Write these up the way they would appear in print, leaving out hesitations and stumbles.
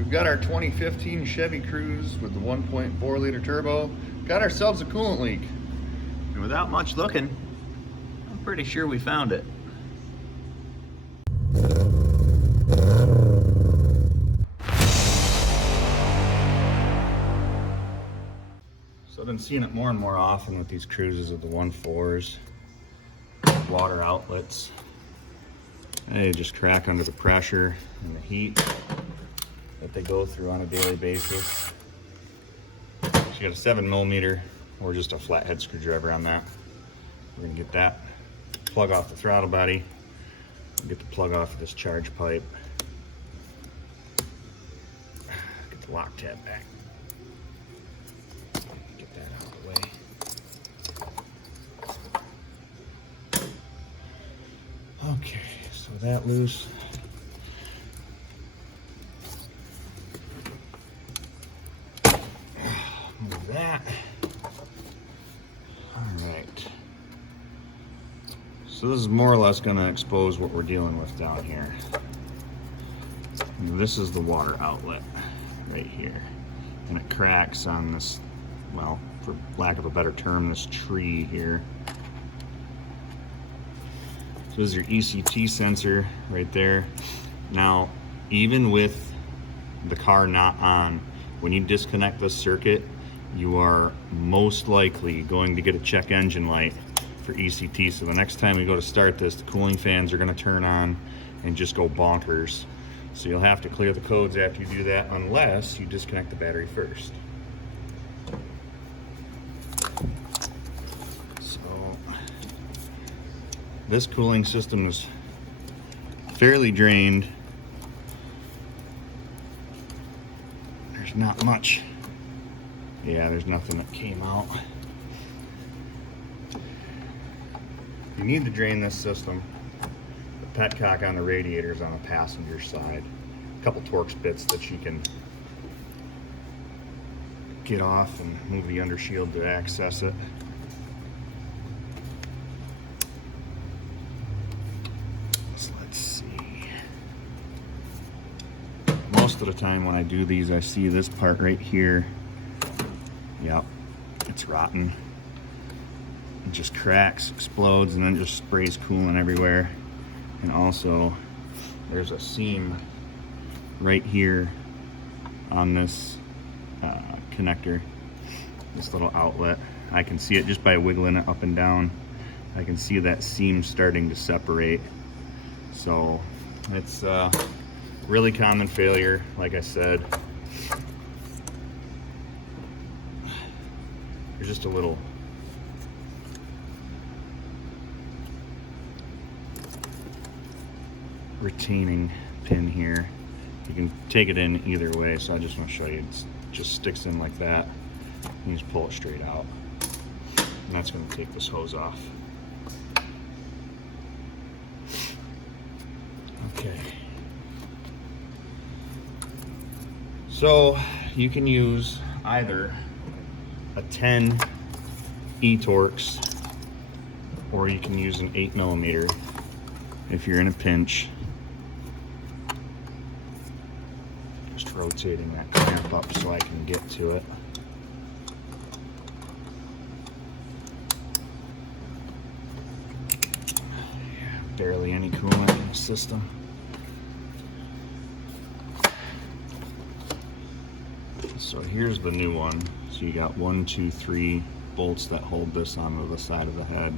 We've got our 2015 Chevy Cruze with the 1.4 liter turbo. Got ourselves a coolant leak. And without much looking, I'm pretty sure we found it. So I've been seeing it more and more often with these Cruzes with the 1.4s. Water outlets. They just crack under the pressure and the heat that they go through on a daily basis. So you got a 7mm or just a flathead screwdriver on that. We're gonna get that plug off the throttle body, get the plug off of this charge pipe, get the lock tab back, get that out of the way. Okay, so that loose. Move that. All right. So this is more or less going to expose what we're dealing with down here. And this is the water outlet right here. And it cracks on this, well, for lack of a better term, this tree here. So this is your ECT sensor right there. Now, even with the car not on, when you disconnect this circuit, you are most likely going to get a check engine light for ECT. So the next time we go to start this, the cooling fans are going to turn on and just go bonkers. So you'll have to clear the codes after you do that, unless you disconnect the battery first. So this cooling system is fairly drained. There's not much. Yeah, there's nothing that came out. You need to drain this system. The petcock on the radiator is on the passenger side. A couple Torx bits that you can get off and move the undershield to access it. So let's see. Most of the time when I do these, I see this part right here. Yep, it's rotten. It just cracks, explodes, and then just sprays coolant everywhere. And also, there's a seam right here on this connector, this little outlet. I can see it just by wiggling it up and down. I can see that seam starting to separate. So it's really common failure, like I said. There's just a little retaining pin here. You can take it in either way, so I just want to show you. It just sticks in like that. You just pull it straight out. And that's going to take this hose off. Okay. So you can use either a 10 E-Torx, or you can use an 8mm if you're in a pinch. Just rotating that clamp up so I can get to it. Barely any coolant in the system. So here's the new one. So you got 1, 2, 3 bolts that hold this onto the side of the head.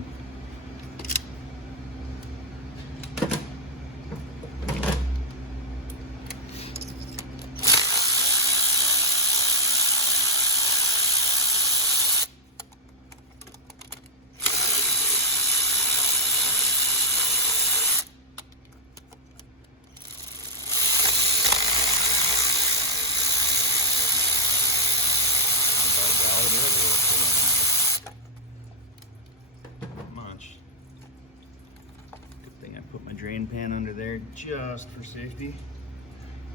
Much. Good thing I put my drain pan under there just for safety.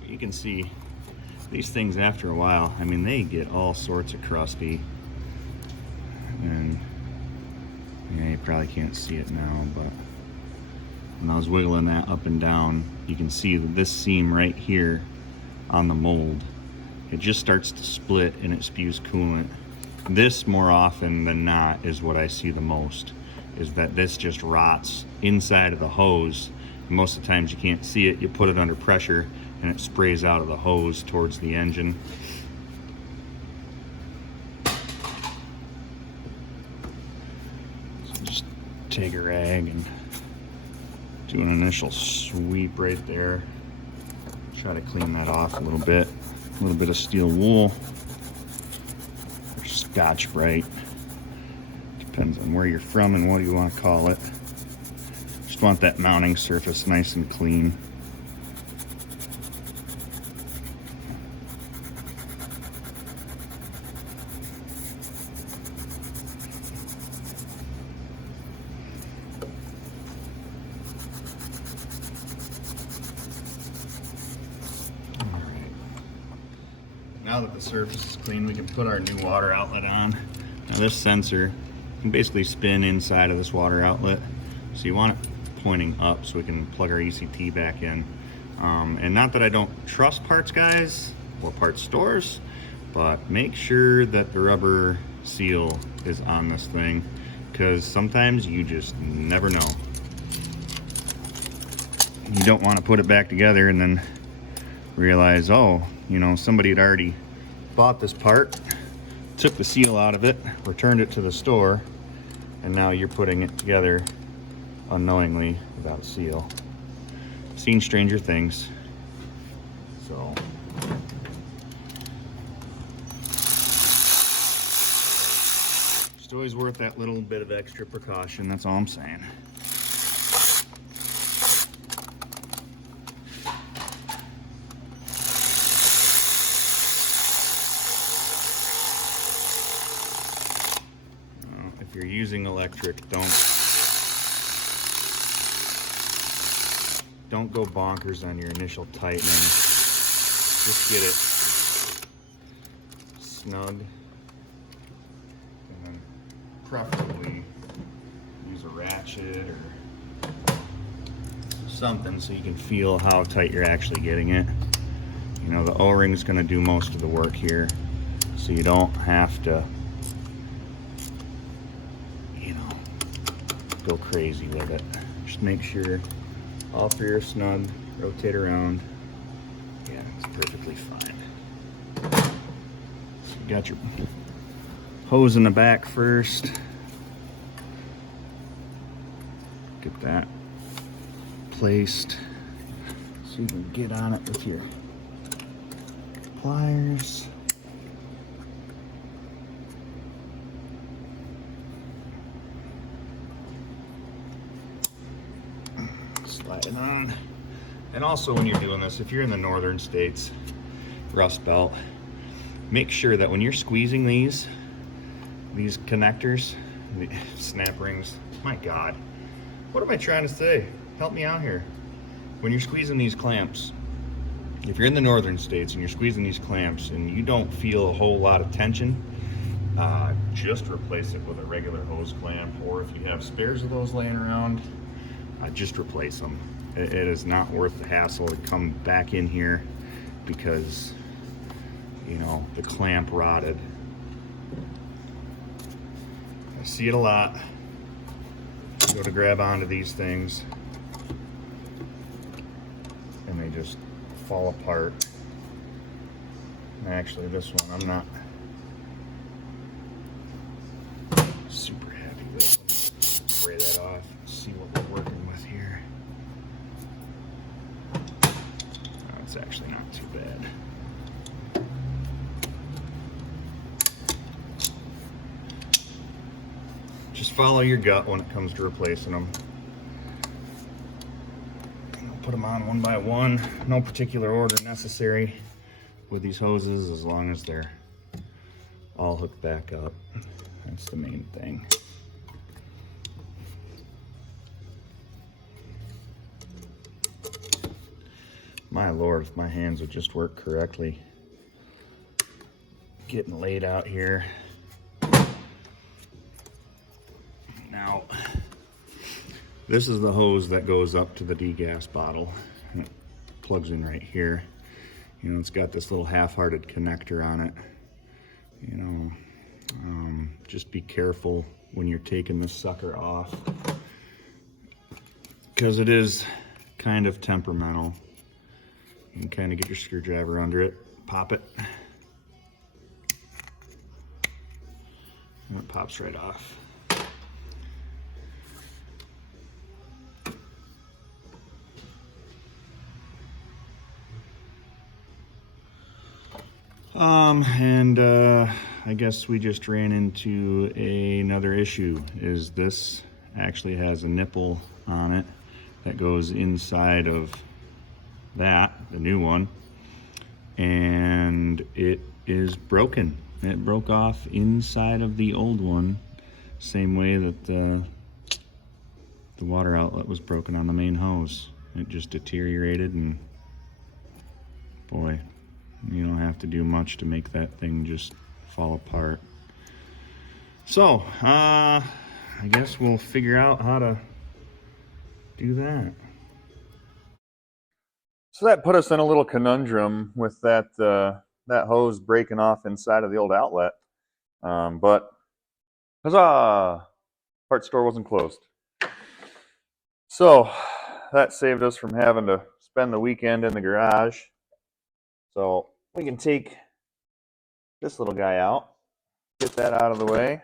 You can see these things after a while, I mean, they get all sorts of crusty. And yeah, you probably can't see it now, but when I was wiggling that up and down, you can see that this seam right here on the mold, it just starts to split and it spews coolant. This, more often than not, is what I see the most, is that this just rots inside of the hose. Most of the times you can't see it. You put it under pressure and it sprays out of the hose towards the engine. So just take a rag and do an initial sweep right there. Try to clean that off a little bit. A little bit of steel wool or Scotch-Brite. Depends on where you're from and what you want to call it. Just want that mounting surface nice and clean. Now that the surface is clean, we can put our new water outlet on. Now this sensor can basically spin inside of this water outlet. So you want it pointing up so we can plug our ECT back in. And not that I don't trust parts guys or parts stores, but make sure that the rubber seal is on this thing, because sometimes you just never know. You don't want to put it back together and then realize, oh, you know, somebody had already bought this part, took the seal out of it, returned it to the store, and now you're putting it together unknowingly without seal. Seen stranger things. So just always worth that little bit of extra precaution, that's all I'm saying. If you're using electric, don't go bonkers on your initial tightening. Just get it snug, and then preferably use a ratchet or something so you can feel how tight you're actually getting it. You know, the O-ring is going to do most of the work here, so you don't have to, you know, go crazy with it. Just make sure all three are snug, rotate around. Yeah, it's perfectly fine. So you got your hose in the back first. Get that placed so you can get on it with your pliers. Slide it on. And also when you're doing this, if you're in the northern states, Rust Belt, make sure that when you're squeezing these connectors, the snap rings, my God, what am I trying to say? Help me out here. When you're squeezing these clamps, if you're in the northern states and you're squeezing these clamps and you don't feel a whole lot of tension, just replace it with a regular hose clamp, or if you have spares of those laying around, just replace them. It is not worth the hassle to come back in here because, you know, the clamp rotted. I see it a lot. Go to grab onto these things and they just fall apart. And actually this one I'm not super happy with. Spray that off and see what we're working with here. Oh, it's actually not too bad. Just follow your gut when it comes to replacing them. Put them on one by one. No particular order necessary with these hoses, as long as they're all hooked back up. That's the main thing. My Lord, if my hands would just work correctly. Getting laid out here. Now, this is the hose that goes up to the degas bottle, and it plugs in right here. You know, it's got this little half-hearted connector on it. You know, just be careful when you're taking this sucker off, because it is kind of temperamental. You can kind of get your screwdriver under it, pop it, and it pops right off. I guess we just ran into another issue, is this actually has a nipple on it that goes inside of that, the new one, and it is broken. It broke off inside of the old one, same way that the water outlet was broken on the main hose. It just deteriorated, and boy, you don't have to do much to make that thing just fall apart. So, I guess we'll figure out how to do that. So that put us in a little conundrum with that that hose breaking off inside of the old outlet. But huzzah! Part store wasn't closed. So that saved us from having to spend the weekend in the garage. So we can take this little guy out, get that out of the way,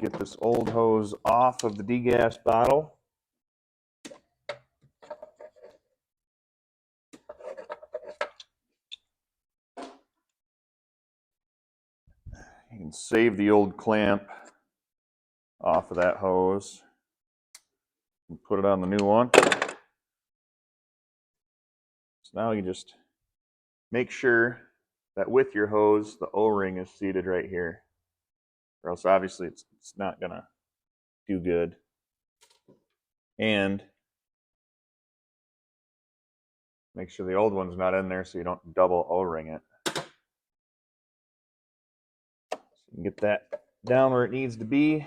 get this old hose off of the degas bottle. You can save the old clamp off of that hose and put it on the new one. So now you just make sure that with your hose, the O-ring is seated right here, or else obviously it's not gonna do good. And make sure the old one's not in there so you don't double O-ring it. So you can get that down where it needs to be.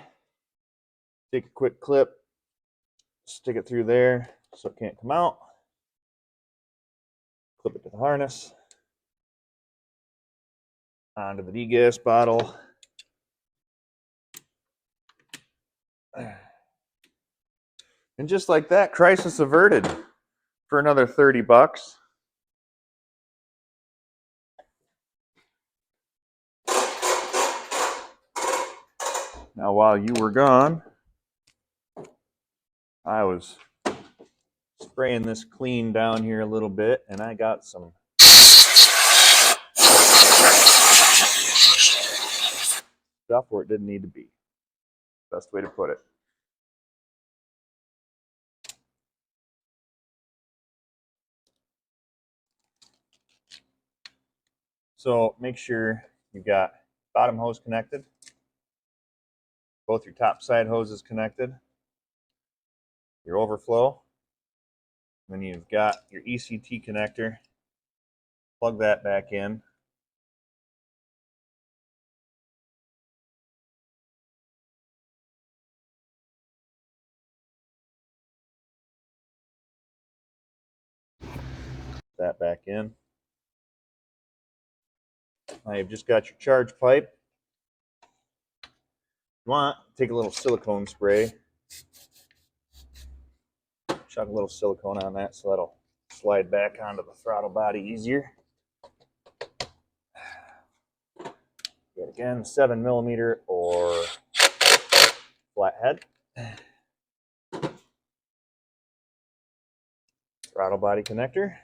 Take a quick clip, stick it through there so it can't come out. Clip it to the harness, onto the degas bottle. And just like that, crisis averted for another 30 bucks. Now, while you were gone, I was spraying this clean down here a little bit, and I got some stuff where it didn't need to be. Best way to put it. So make sure you've got bottom hose connected, both your top side hoses connected, your overflow, then you've got your ECT connector. Plug that back in. That back in. Now you've just got your charge pipe. If you want, take a little silicone spray. Chuck a little silicone on that so that'll slide back onto the throttle body easier. Yet again, 7mm or flathead. Throttle body connector.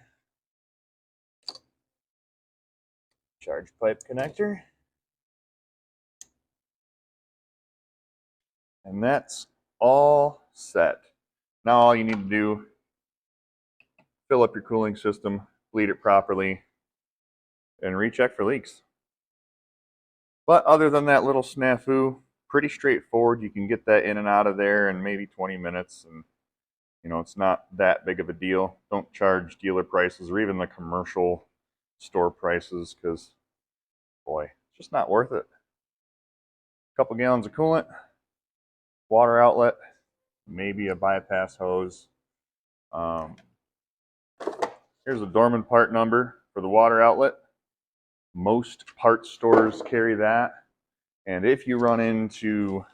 Charge pipe connector. And that's all set. Now all you need to do, fill up your cooling system, bleed it properly, and recheck for leaks. But other than that little snafu, pretty straightforward. You can get that in and out of there in maybe 20 minutes, and you know, it's not that big of a deal. Don't charge dealer prices or even the commercial store prices, because boy, it's just not worth it. A couple gallons of coolant, water outlet, maybe a bypass hose. Here's a Dorman part number for the water outlet. Most parts stores carry that. And if you run into,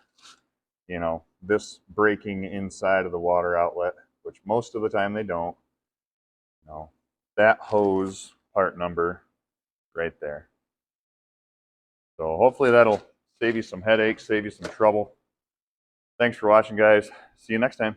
you know, this breaking inside of the water outlet, which most of the time they don't, you know, that hose part number right there. So hopefully that'll save you some headaches, save you some trouble. Thanks for watching, guys. See you next time.